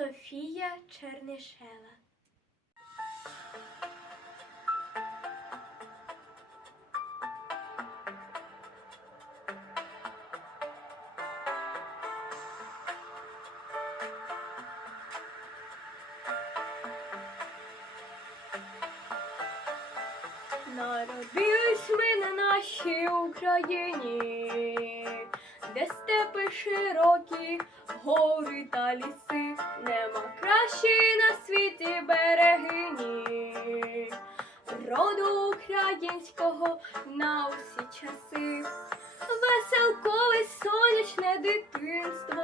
Софія Чернишева. Народились ми на нашій Україні, степи широкі, гори та ліси, нема кращої на світі берегині, роду українського на усі часи, веселкове сонячне дитинство,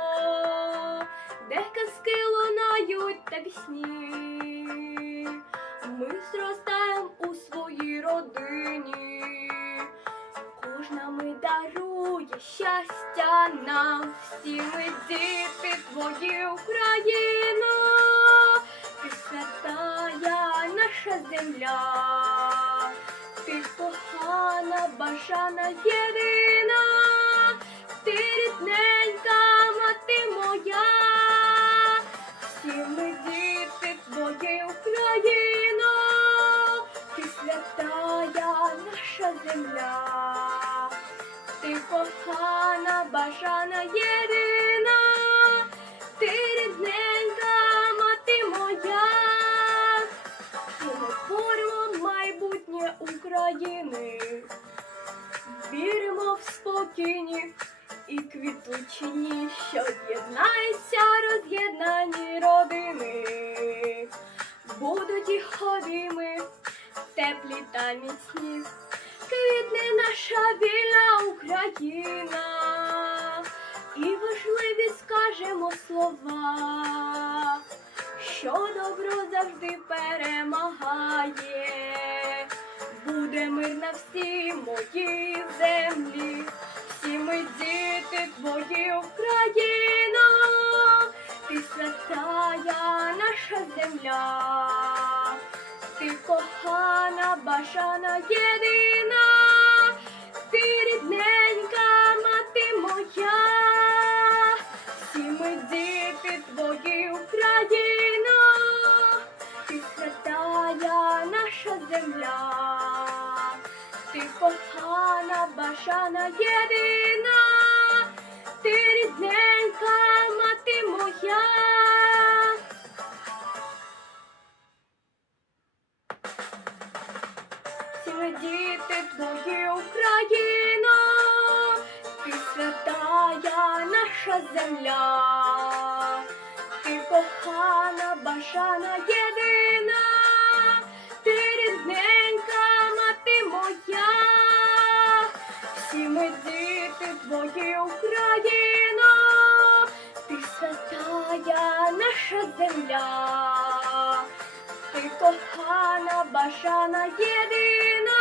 де казки лунають та пісні. Нам, всі ми діти твої Україно, ти святая наша земля, ти кохана, бажана єдина, ти рідненька мати моя. Всі ми діти твої Україно, ти святая наша земля, кохана, бажана єдина, ти рідненька мати моя, і ми творимо майбутнє України, віримо в спокійні і квітучині, що єднаються роз'єднані родини, будуть їх обійми, теплі та міцні, квітне наша вільна Україна, і важливі скажемо слова, що добро завжди перемагає, буде мир на всій моїй землі, всі ми діти твої Україно, ти святая наша земля, ти кохана, бажана єдина, ти кохана, бажана єдина, ти рідненька мати моя. Всі ми діти твої Україно, ти святая наша земля, ти кохана, бажана єдина, діти твої Україна, ти святая наша земля. Ти кохана, бажана єдина,